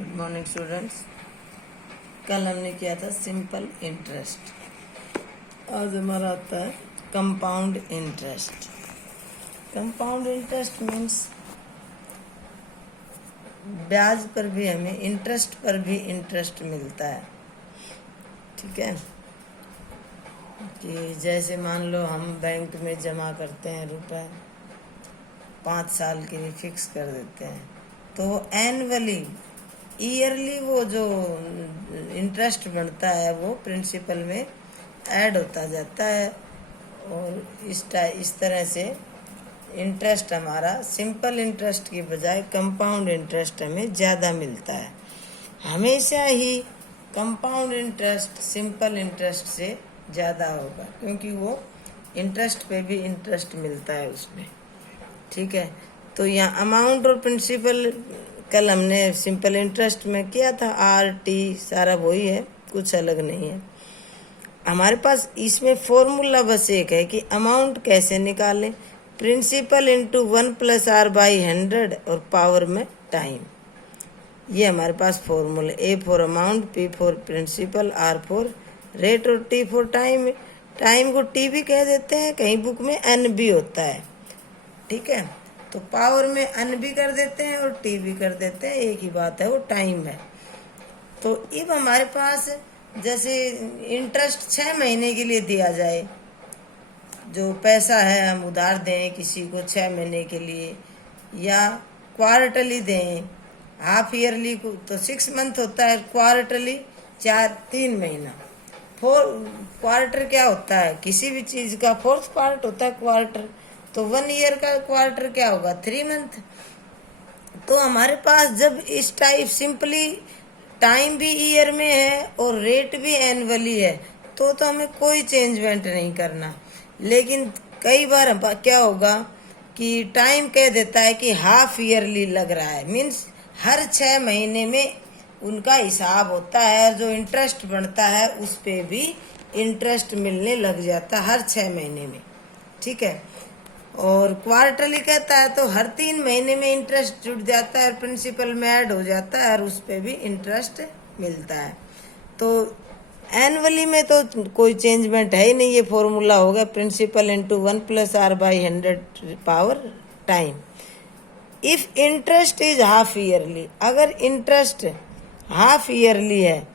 Good morning students. कल हमने किया था सिंपल इंटरेस्ट। आज हमारा आता है compound interest. Compound interest means ब्याज पर भी हमें इंटरेस्ट पर भी इंटरेस्ट मिलता है। ठीक है, कि जैसे मान लो हम बैंक में जमा करते हैं रुपए, 5 साल के लिए फिक्स कर देते हैं, तो एनुअली ईयरली वो जो इंटरेस्ट बनता है वो प्रिंसिपल में ऐड होता जाता है, और इस तरह से इंटरेस्ट हमारा सिंपल इंटरेस्ट की बजाय कंपाउंड इंटरेस्ट हमें ज़्यादा मिलता है। हमेशा ही कंपाउंड इंटरेस्ट सिंपल इंटरेस्ट से ज़्यादा होगा, क्योंकि वो इंटरेस्ट पे भी इंटरेस्ट मिलता है उसमें। ठीक है, तो यहाँ अमाउंट और प्रिंसिपल कल हमने सिंपल इंटरेस्ट में किया था, RT सारा वही है, कुछ अलग नहीं है। हमारे पास इसमें फॉर्मूला बस एक है कि अमाउंट कैसे निकालें, प्रिंसिपल इंटू 1+R/100 और पावर में टाइम। ये हमारे पास formula, A for amount, P for principal, R for rate और T फॉर टाइम। टाइम को T भी कह देते हैं, कहीं बुक में N भी होता है। ठीक है, तो पावर में N भी कर देते हैं और T भी कर देते हैं, एक ही बात है, वो टाइम है। तो अब हमारे पास जैसे इंटरेस्ट 6 महीने के लिए दिया जाए, जो पैसा है हम उधार दें किसी को 6 महीने के लिए, या क्वार्टरली दें, हाफ ईयरली को तो 6 मंथ होता है, क्वार्टरली 3 महीना। क्वार्टर क्या होता है, किसी भी चीज का 4th पार्ट होता है क्वार्टर, तो 1 ईयर का क्वार्टर क्या होगा, 3 मंथ। तो हमारे पास जब इस टाइप सिंपली टाइम भी ईयर में है और रेट भी एनुअली है, तो हमें कोई चेंजमेंट नहीं करना। लेकिन कई बार क्या होगा कि टाइम कह देता है कि हाफ ईयरली लग रहा है, मीन्स हर 6 महीने में उनका हिसाब होता है, जो इंटरेस्ट बनता है उस पे भी इंटरेस्ट मिलने लग जाता है हर 6 महीने में। ठीक है, और क्वार्टरली कहता है तो हर 3 महीने में इंटरेस्ट जुड़ जाता है, प्रिंसिपल में ऐड हो जाता है और उस पे भी इंटरेस्ट मिलता है। तो एनुअली में तो कोई चेंजमेंट है ही नहीं, ये फॉर्मूला हो गया principal into 1+R/100 power time. If interest is half yearly, अगर इंटरेस्ट हाफ ईयरली है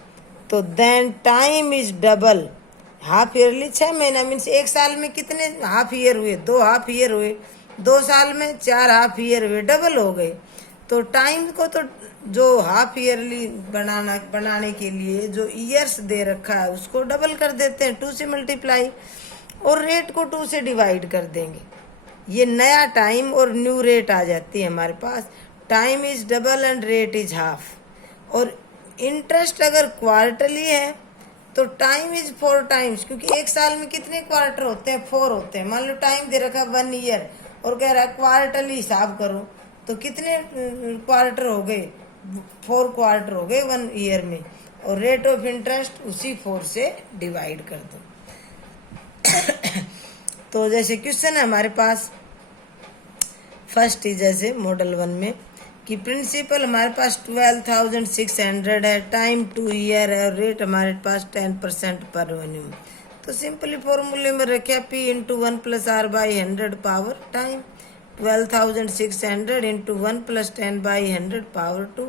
तो then time is double. Half yearly 6 महीना मीन्स 1 साल में कितने हाफ ईयर हुए, 2 हाफ ईयर हुए, 2 साल में 4 हाफ ईयर हुए, डबल हो गए। तो टाइम को तो जो हाफ ईयरली बनाने के लिए जो ईयर्स दे रखा है उसको डबल कर देते हैं, 2 से मल्टीप्लाई, और रेट को 2 से डिवाइड कर देंगे। ये नया टाइम और न्यू रेट आ जाती है हमारे पास। Time is double and rate is half. और इंटरेस्ट अगर क्वार्टरली है तो टाइम इज 4 टाइम्स, क्योंकि 1 साल में कितने क्वार्टर होते हैं, 4 होते हैं। मान लो टाइम दे रखा 1 ईयर और कह रहा है क्वार्टरली हिसाब करो, तो कितने क्वार्टर हो गए, 4 क्वार्टर हो गए 1 ईयर में, और रेट ऑफ इंटरेस्ट उसी 4 से डिवाइड कर दो। तो जैसे क्वेश्चन है हमारे पास, फर्स्ट ही जैसे मॉडल 1 में कि प्रिंसिपल हमारे पास 12,600 है, टाइम 2 ईयर है, और रेट हमारे पास 10% पर एनुअल। तो सिंपली फॉर्मूले में रखे P into 1+R/100 power time, 12,600 into 1+10/100 power 2।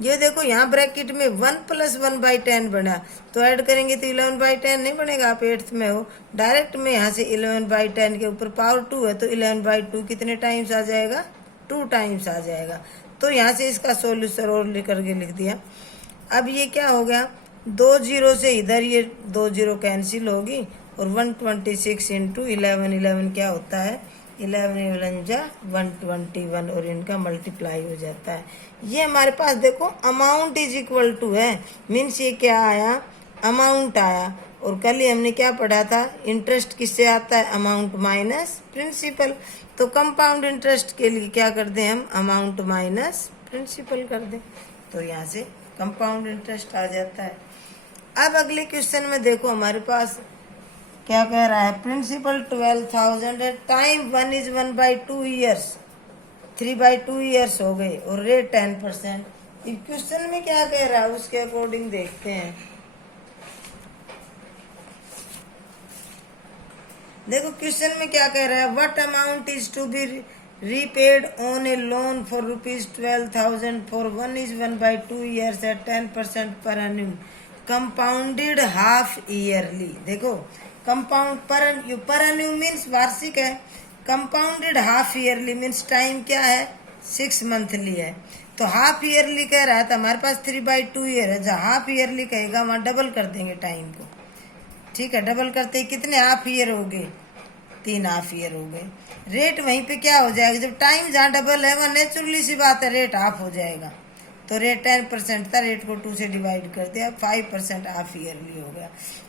ये देखो यहाँ ब्रैकेट में 1+1/10 बना, तो ऐड करेंगे तो 11/10 नहीं बनेगा, आप 8th में हो, डायरेक्ट में यहाँ से 11/10 के ऊपर पावर 2 है तो 11/2 कितने टाइम्स आ जाएगा, 2 टाइम्स आ जाएगा। तो यहाँ से इसका सोल्यूशन और लेकर के लिख दिया। अब ये क्या हो गया, 2 जीरो से इधर ये 2 जीरो कैंसिल होगी, और 126 इंटू 11 क्या होता है, 11 जा 121, और इनका मल्टीप्लाई हो जाता है। ये हमारे पास देखो अमाउंट इज इक्वल टू है, मीन्स ये क्या आया, अमाउंट आया। और कल ही हमने क्या पढ़ा था, इंटरेस्ट किससे आता है, अमाउंट माइनस प्रिंसिपल। तो कंपाउंड इंटरेस्ट के लिए क्या कर दें हम, अमाउंट माइनस प्रिंसिपल कर दें, तो यहाँ से कंपाउंड इंटरेस्ट आ जाता है। अब अगले क्वेश्चन में देखो हमारे पास क्या कह रहा है, प्रिंसिपल 12,000 है, टाइम 1 इज 1/2 ईयर्स, 3/2 ईयर्स हो गए, और रेट 10%। क्वेश्चन में क्या कह रहा है उसके अकॉर्डिंग देखते हैं। देखो क्वेश्चन में क्या कह रहा है, what amount is to be repaid on a loan for ₹12,000 for 1:1/2 years at 10% per annum compounded half yearly. देखो कंपाउंड पर एनम मीन्स वार्षिक है, compounded half yearly means time क्या है 6 मंथली है। तो हाफ ईयरली कह रहा है तो हमारे पास 3/2 ईयर है, जहाँ हाफ ईयरली कहेगा वहां डबल कर देंगे टाइम को। ठीक है, डबल करते ही कितने हाफ ईयर हो गए, 3 हाफ ईयर हो गए। रेट वहीं पे क्या हो जाएगा, जब टाइम जहाँ डबल है वह नेचुरली सी बात है रेट हाफ हो जाएगा। तो रेट 10% था, रेट को 2 से डिवाइड कर दिया, 5% हाफ ईयरली हो गया।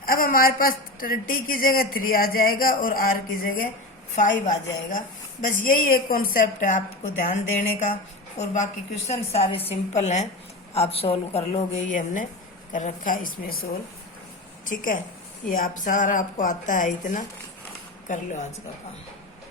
अब हमारे पास टी की जगह 3 आ जाएगा और आर की जगह 5 आ जाएगा। बस यही एक कॉन्सेप्ट है आपको ध्यान देने का, और बाकी क्वेश्चन सारे सिंपल हैं, आप सोल्व कर लोगे। ये हमने कर रखा है इसमें सोल्व। ठीक है, ये आप सारा आपको आता है, इतना कर लो आज का काम।